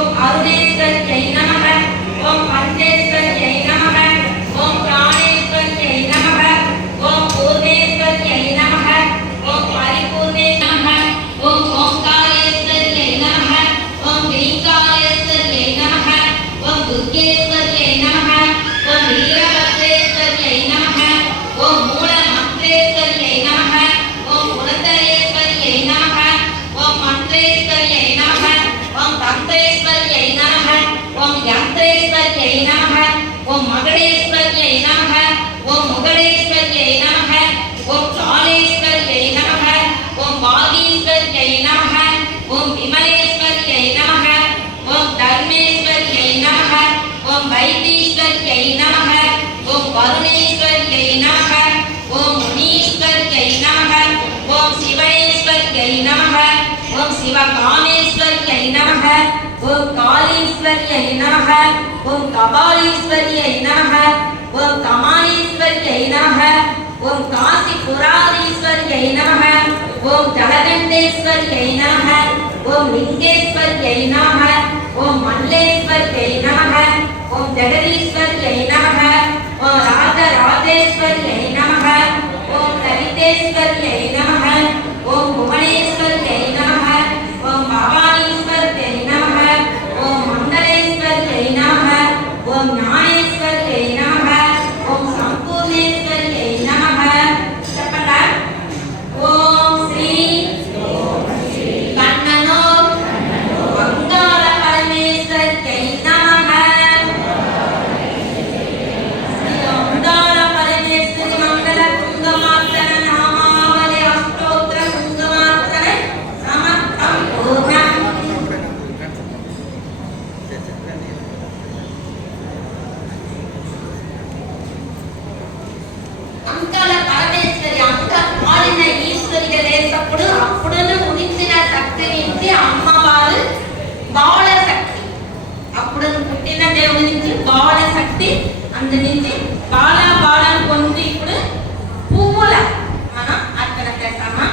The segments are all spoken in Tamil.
Hoy சிவகாமேஸ்வரியை நமக ஓம் காளீஸ்வரியை நமக ஓம் கபாலீஸ்வரியை நமக ஓம் கமாலீஸ்வரியை நமக ஓம் காசி புராதீஸ்வரியை நமக ஓம் ஜலகண்டேஸ்வரியை நமக ஓம் லிங்கேஸ்வரியை நமக ஓம் மல்லேஸ்வரியை நமக ஓம் ஜெகதீஸ்வரியை நமக ஓம் లేనప్పుడు అప్పుడును ఉనించిన శక్తి నుంచి అమ్మవారు బాల శక్తి అప్పుడు పుట్టిన దేవుడి నుంచి బాల శక్తి అందు నుంచి బాల బాల పొంది ఇప్పుడు పువ్వుల మనం అర్చన చేస్తామా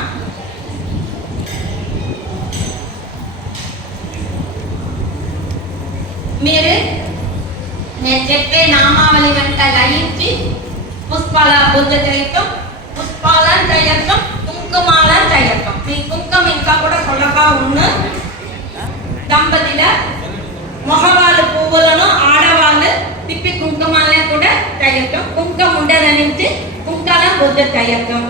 మీరు నేను చెప్పే నామావళి వెంట లయించి పుష్పాల పూజ చేయటం పుష్పాల చేయటం కుంకుమాల చేయటం మీ కుంకం ఇంకా కూడా కొల్లగా ఉన్న దంపతిల మగవాళ్ళు పువ్వులను ఆడవాళ్ళు తిప్పి కుంకుమాలను కూడా చేయటం కుంకం ఉండదని కుంకాల పూజ చేయటం